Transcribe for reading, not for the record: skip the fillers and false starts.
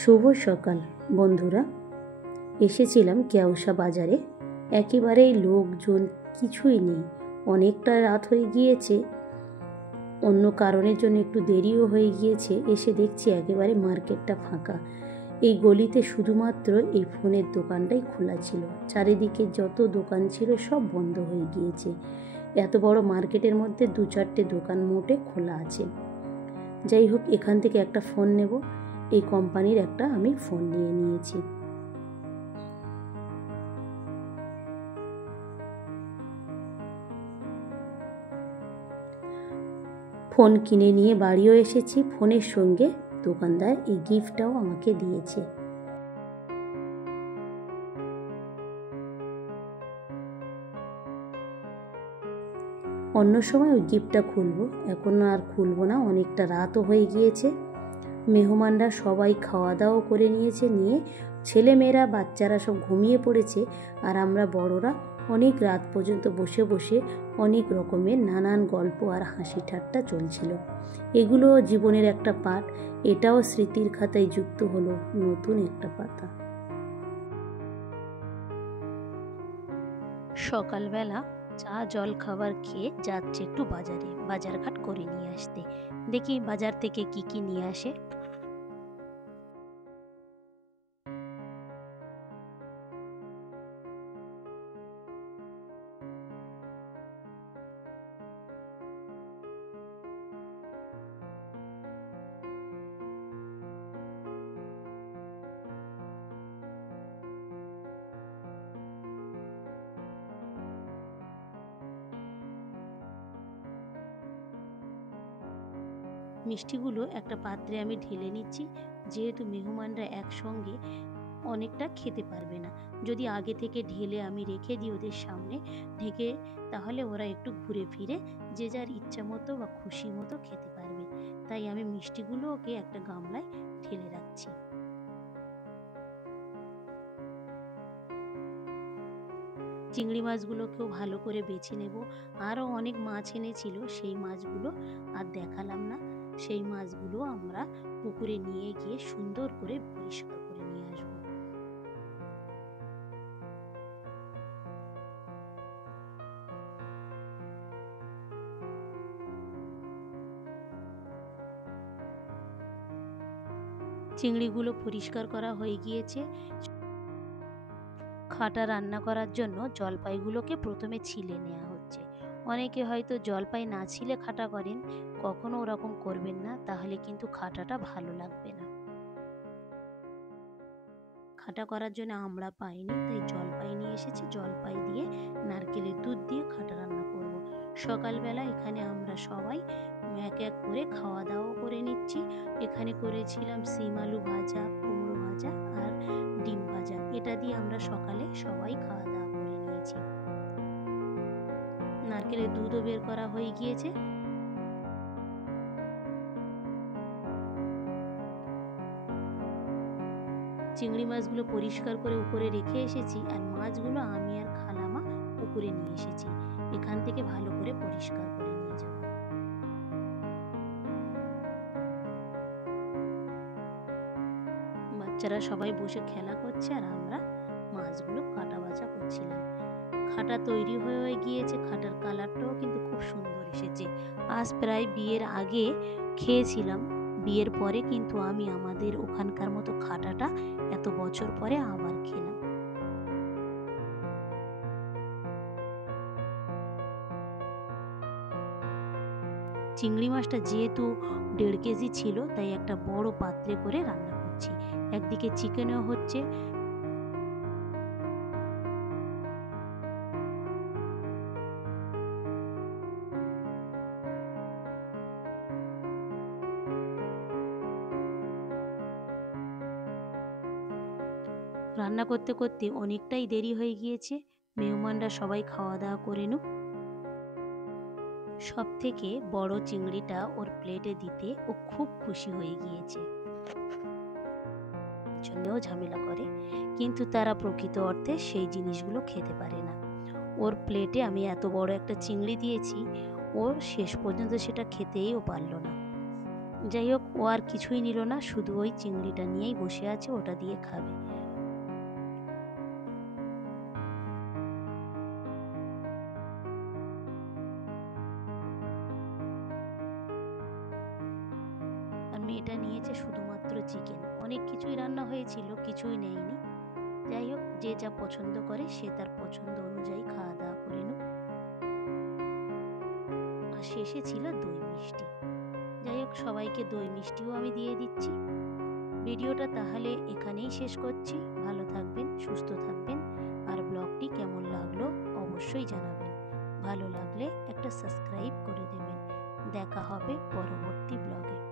শুভ সকাল বন্ধুরা। এসেছিলাম কেওসা বাজারে। একেবারেই লোকজন কিছুই নেই, অনেকটা রাত হয়ে গিয়েছে, অন্য কারণের জন্য একটু দেরিও হয়ে গিয়েছে। এসে দেখছি একেবারে মার্কেটটা ফাঁকা। এই গলিতে শুধুমাত্র এই ফোনের দোকানটাই খোলা ছিল, চারিদিকে যত দোকান ছিল সব বন্ধ হয়ে গিয়েছে। এত বড় মার্কেটের মধ্যে দু চারটে দোকান মোটে খোলা আছে। যাই হোক, এখান থেকে একটা ফোন নেব, এই কোম্পানির একটা আমি ফোন নিয়ে নিয়েছি। ফোন কিনে নিয়ে বাড়িও এসেছি। ফোনের সঙ্গে দোকানদার এই গিফটটাও আমাকে দিয়েছে। অন্য সময় ওই গিফটটা খুলবো, এখন আর খুলবো না, অনেকটা রাতও হয়ে গিয়েছে। মেহমানরা সবাই খাওয়া দাওয়া করে নিয়েছে, নিয়ে ছেলে মেয়েরা বাচ্চারা সব ঘুমিয়ে পড়েছে, আর আমরা বড়রা অনেক রাত পর্যন্ত বসে বসে অনেক রকমের নানান গল্প আর হাসি ঠাট্টা চলছিল। এগুলো জীবনের একটা পাঠ, এটাও স্মৃতির খাতায় যুক্ত হলো নতুন একটা পাতা। সকালবেলা চা জল খাবার খেয়ে যাচ্ছে একটু বাজারে, বাজারঘাট করে নিয়ে আসতে। দেখি বাজার থেকে কি কি নিয়ে আসে। মিষ্টিগুলো একটা পাত্রে আমি ঢেলে নিচ্ছি, যেহেতু মেহমানরা একসঙ্গে অনেকটা খেতে পারবে না। যদি আগে থেকে ঢেলে আমি রেখে দিই ওদের সামনে ঢেকে, তাহলে ওরা একটু ঘুরে ফিরে যে যার ইচ্ছা মতো বা খুশি মতো খেতে পারবে। তাই আমি মিষ্টিগুলো ওকে একটা গামলায় ঢেলে রাখছি। চিংড়ি মাছগুলোকেও ভালো করে বেছে নেব। আরও অনেক মাছ এনেছিল, সেই মাছগুলো আর দেখালাম না। সেই মাছগুলো আমরা পুকুরে নিয়ে গিয়ে সুন্দর করে পরিষ্কার করে নিয়ে আসবো। চিংড়িগুলো পরিষ্কার করা হয়ে গিয়েছে। খাটা রান্না করার জন্য জলপাইগুলোকে প্রথমে ছিলে নেওয়া হচ্ছে। অনেকে হয়তো জলপাই না ছিলে খাটা করেন, কখনো ওরকম করবেন না, তাহলে কিন্তু খাটাটা ভালো লাগবে না। খাটা করার জন্য আমরা পাইনি, তাই জলপাই নিয়ে এসেছি। জলপাই দিয়ে নারকেলের দুধ দিয়ে খাটা রান্না করব। সকালবেলা এখানে আমরা সবাই এক এক করে খাওয়া দাওয়া করে নিচ্ছি। এখানে করেছিলাম সিম আলু ভাজা, কুমড়ো ভাজা আর ডিম ভাজা। এটা দিয়ে আমরা সকালে সবাই খাওয়া দাওয়া করে নিয়েছি। নারকেলের দুধও বের করা হয়ে গিয়েছে। চিংড়ি মাছগুলো পরিষ্কার করে উপরে রেখে এসেছি, আর মাছগুলো আমি আর খালামা উপরে নিয়ে এসেছি। এখান থেকে ভালো করে পরিষ্কার করে নিয়ে যাব। বাচ্চারা সবাই বসে খেলা করছে, আর আমরা মাছগুলো কাটা বাছা করছিলাম। খাটা তৈরি হয়ে গিয়েছে, খাটার কালারটাও কিন্তু খুব সুন্দর এসেছে। আজ প্রায় বিয়ের আগে খেয়েছিলাম, বিয়ের পরে কিন্তু আমি আমাদের ওখানকার মতো খাটাটা এত বছর পরে আবার খেলাম। চিংড়ি মাছটা যেহেতু 1.5 কেজি ছিল, তাই একটা বড় পাত্রে করে রান্না করছি। একদিকে চিকেনও হচ্ছে। রান্না করতে করতে অনেকটাই দেরি হয়ে গিয়েছে। মেহমানরা সবাই খাওয়া দাওয়া করে নুক। সব থেকে বড় চিংড়িটা ওর প্লেটে দিতে ও খুব খুশি হয়ে গিয়েছে। জন্যও ঝামেলা করে, কিন্তু তারা প্রকৃত অর্থে সেই জিনিসগুলো খেতে পারে না। ওর প্লেটে আমি এত বড় একটা চিংড়ি দিয়েছি, ও শেষ পর্যন্ত সেটা খেতেই ও পারল না। যাই হোক, ও আর কিছুই নিল না, শুধু ওই চিংড়িটা নিয়েই বসে আছে, ওটা দিয়ে খাবে। আর মেয়েটা নিয়েছে শুধুমাত্র চিকেন। অনেক কিছুই রান্না হয়েছিল, কিছুই নেয়নি। যাই হোক, যে যা পছন্দ করে সে তার পছন্দ অনুযায়ী খাওয়া দাওয়া করে নিক। আর শেষে ছিল দই মিষ্টি। যাই হোক, সবাইকে দই মিষ্টিও আমি দিয়ে দিচ্ছি। ভিডিওটা তাহলে এখানেই শেষ করছি। ভালো থাকবেন, সুস্থ থাকবেন, আর ব্লগটি কেমন লাগলো অবশ্যই জানাবেন। ভালো লাগলে একটা সাবস্ক্রাইব করে দেবেন। দেখা হবে পরবর্তী ব্লগে।